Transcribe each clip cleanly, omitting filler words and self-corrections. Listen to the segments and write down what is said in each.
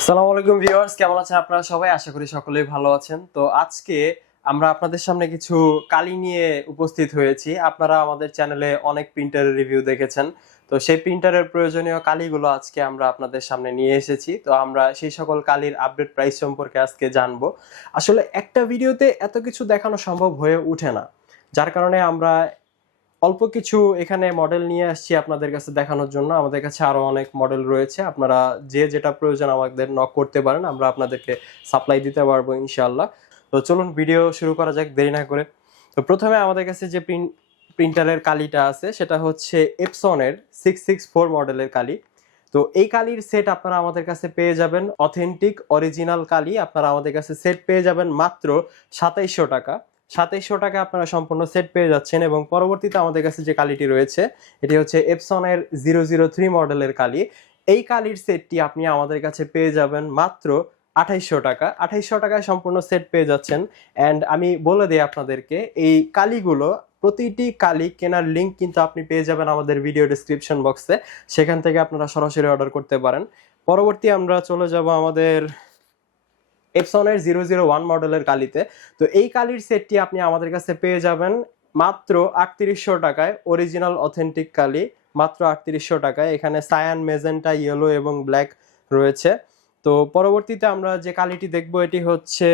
আসসালামু আলাইকুম ভিউয়ার্স, কেমন আছেন আপনারা সবাই? আশা করি সকলেই ভালো আছেন। তো আজকে আমরা আপনাদের সামনে কিছু কালি নিয়ে উপস্থিত হয়েছি। আপনারা আমাদের চ্যানেলে অনেক প্রিন্টারের রিভিউ দেখেছেন। তো সেই প্রিন্টারের প্রয়োজনীয় কালিগুলো আজকে আমরা আপনাদের সামনে নিয়ে এসেছি। তো আমরা সেই সকল কালির আপডেট প্রাইস সম্পর্কে আজকে জানবো। আসলে একটা ভিডিওতে এত কিছু দেখানো সম্ভব হয়ে ওঠে না। যার কারণে আমরা অল্প কিছু এখানে মডেল নিয়ে আসছি আপনাদের কাছে দেখানোর জন্য। আমাদের কাছে আরো অনেক মডেল রয়েছে। আপনারা যে যেটা প্রয়োজন আমাদের নক করতে পারেন, আমরা আপনাদেরকে সাপ্লাই দিতে পারবো ইনশাআল্লাহ। তো চলুন ভিডিও শুরু করা যাক দেরি না করে। তো প্রথমে আমাদের কাছে যে প্রিন্টারের কালিটা আছে সেটা হচ্ছে এপসনের 664 মডেলের কালি। তো এই কালির সেট আপনারা আমাদের কাছে পেয়ে যাবেন, অথেন্টিক অরিজিনাল কালি আপনারা আমাদের কাছে সেট পেয়ে যাবেন মাত্র 2700 টাকা। 2700 টাকা আপনারা সম্পূর্ণ সেট পেয়ে যাচ্ছেন। এবং পরবর্তীতে আমাদের কাছে যে কালিটি রয়েছে এটি হচ্ছে এপসনের 003 মডেলের কালি। এই কালির সেটটি আপনি আমাদের কাছে পেয়ে যাবেন মাত্র 2800 টাকা। 2800 টাকায় সম্পূর্ণ সেট পেয়ে যাচ্ছেন। অ্যান্ড আমি বলে দিই আপনাদেরকে, এই কালিগুলো প্রতিটি কালি কেনার লিঙ্ক কিন্তু আপনি পেয়ে যাবেন আমাদের ভিডিও ডেসক্রিপশন বক্সে। সেখান থেকে আপনারা সরাসরি অর্ডার করতে পারেন। পরবর্তী আমরা চলে যাব আমাদের এপসনের 001 মডেলের কালিতে। তো এই কালির সেটটি আপনি আমাদের কাছে পেয়ে যাবেন মাত্র 3800 টাকায়। অরিজিনাল অথেন্টিক কালি মাত্র 3800 টাকায়। এখানে সায়ান, মেজেন্টা, ইয়েলো এবং ব্ল্যাক রয়েছে। তো পরবর্তীতে আমরা যে কালিটি দেখব এটি হচ্ছে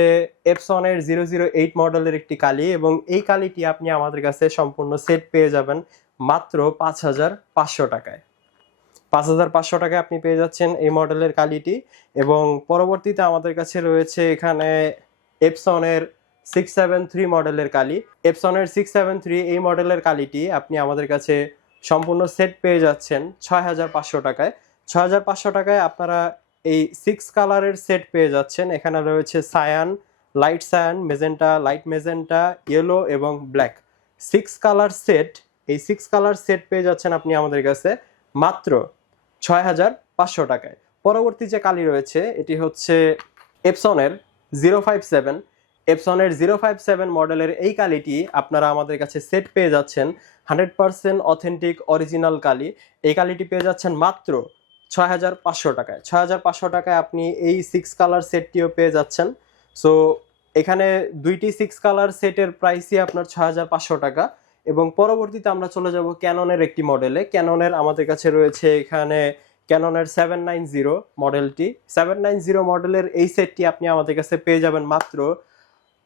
এপসনের 008 মডেলের একটি কালি। এবং এই কালিটি আপনি আমাদের কাছে সম্পূর্ণ সেট পেয়ে যাবেন মাত্র 5500 টাকায়। 5500 টাকায় আপনি পেয়ে যাচ্ছেন এই মডেলের কালিটি। এবং পরবর্তীতে আমাদের কাছে রয়েছে এখানে এপসনের 673 মডেলের কালি। এপসনের 673 এই মডেলের কালিটি আপনি আমাদের কাছে সম্পূর্ণ সেট পেয়ে যাচ্ছেন 6500 টাকায়। 6500 টাকায় আপনারা এই 6 কালারের সেট পেয়ে যাচ্ছেন। এখানে রয়েছে cyan, light cyan, magenta, light magenta, yellow এবং ব্ল্যাক। 6 কালার সেট, এই 6 কালার সেট পেয়ে যাচ্ছেন আপনি আমাদের কাছে মাত্র 6500 টাকায়। পরবর্তী যে কালি রয়েছে এটি হচ্ছে এপসনের 057। এপসনের 057 মডেলের এই কালিটি আপনারা আমাদের কাছে সেট পেয়ে যাচ্ছেন 100% অথেন্টিক অরিজিনাল কালি। এই কালিটি পেয়ে যাচ্ছেন মাত্র 6500 টাকায়। 6500 টাকায় আপনি এই 6 কালার সেটটিও পেয়ে যাচ্ছেন। সো এখানে দুইটি 6 কালার সেটের প্রাইসই আপনার 6500 টাকা। এবং পরবর্তীতে আমরা চলে যাব ক্যাননের একটি মডেলে। ক্যাননের আমাদের কাছে রয়েছে এখানে ক্যাননের 790 মডেলটি। 790 মডেলের এই সেটটি আপনি আমাদের কাছে পেয়ে যাবেন মাত্র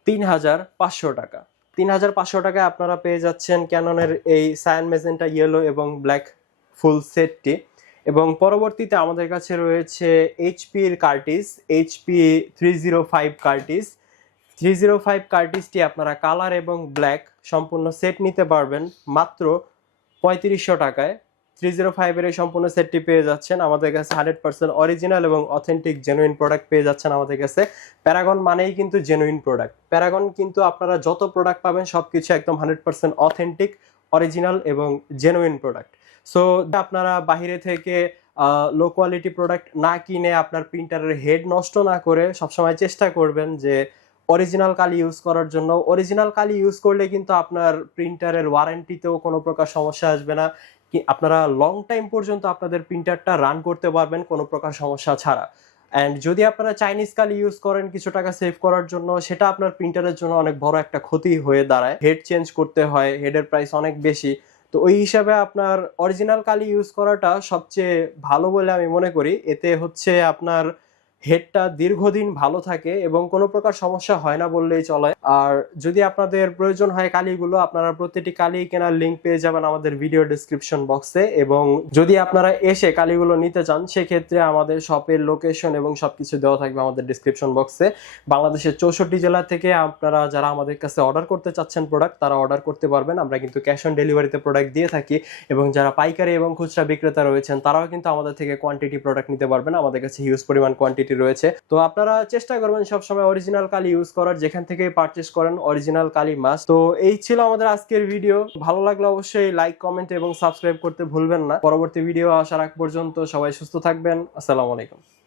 3500 টাকা। 3500 টাকায় আপনারা পেয়ে যাচ্ছেন ক্যাননের এই সায়ান, মেজেন্টা, ইয়েলো এবং ব্ল্যাক ফুল সেটটি। এবং পরবর্তীতে আমাদের কাছে রয়েছে এইচপির কার্টিস, এইচপি 305 কার্টিস। 305 কার্টিসটি আপনারা কালার এবং ব্ল্যাক সম্পূর্ণ সেট নিতে পারবেন মাত্র 3500 টাকায়। 305 এর এই সম্পূর্ণ সেটটি পেয়ে যাচ্ছেন আমাদের কাছে 100% অরিজিনাল এবং অথেন্টিক জেনুইন প্রোডাক্ট পেয়ে যাচ্ছেন আমাদের কাছে। প্যারাগন মানেই কিন্তু জেনুইন প্রোডাক্ট। প্যারাগন কিন্তু আপনারা যত প্রোডাক্ট পাবেন সবকিছু একদম 100% অথেন্টিক, অরিজিনাল এবং জেনুইন প্রোডাক্ট। সো আপনারা বাহিরে থেকে লো কোয়ালিটি প্রোডাক্ট না কিনে আপনার প্রিন্টারের হেড নষ্ট না করে সবসময় চেষ্টা করবেন যে অরিজিনাল কালি ইউজ করার জন্য। অরিজিনাল কালি ইউজ করলে কিন্তু আপনার প্রিন্টারের ওয়ারেন্টিতেও কোনো প্রকার সমস্যা আসবে না। আপনারা লং টাইম পর্যন্ত আপনাদের প্রিন্টারটা রান করতে পারবেন কোনো প্রকার সমস্যা ছাড়া। অ্যান্ড যদি আপনারা চাইনিজ কালি ইউজ করেন কিছু টাকা সেভ করার জন্য, সেটা আপনার প্রিন্টারের জন্য অনেক বড় একটা ক্ষতি হয়ে দাঁড়ায়। হেড চেঞ্জ করতে হয়, হেডের প্রাইস অনেক বেশি। তো ওই হিসাবে আপনার অরিজিনাল কালি ইউজ করাটা সবচেয়ে ভালো বলে আমি মনে করি। এতে হচ্ছে আপনার হেডটা দীর্ঘদিন ভালো থাকে এবং কোনো প্রকার সমস্যা হয় না বললেই চলে। আর যদি আপনাদের প্রয়োজন হয় কালিগুলো, আপনারা প্রতিটি কালি কেনার লিঙ্ক পেয়ে যাবেন আমাদের ভিডিও ডেসক্রিপশন বক্সে। এবং যদি আপনারা এসে কালিগুলো নিতে চান সেক্ষেত্রে আমাদের শপের লোকেশন এবং সবকিছু দেওয়া থাকবে আমাদের ডেসক্রিপশন বক্সে। বাংলাদেশের 64 জেলা থেকে আপনারা যারা আমাদের কাছে অর্ডার করতে চাচ্ছেন প্রোডাক্ট, তারা অর্ডার করতে পারবেন। আমরা কিন্তু ক্যাশ অন ডেলিভারিতে প্রোডাক্ট দিয়ে থাকি। এবং যারা পাইকারি এবং খুচরা বিক্রেতা রয়েছেন তারাও কিন্তু আমাদের থেকে কোয়ান্টিটি প্রোডাক্ট নিতে পারবেন। আমাদের কাছে হিউজ পরিমাণ কোয়ান্টিটি রয়েছে। তো আপনারা চেষ্টা করবেন সবসময় অরিজিনাল কালি ইউজ করার, যেখান থেকে পারচেস করেন অরিজিনাল কালি মাস্ট। তো এই ছিল আমাদের আজকের ভিডিও। ভালো লাগলে অবশ্যই লাইক, কমেন্ট এবং সাবস্ক্রাইব করতে ভুলবেন না। পরবর্তী ভিডিও আসার আগ পর্যন্ত সবাই সুস্থ থাকবেন। আসসালামু আলাইকুম।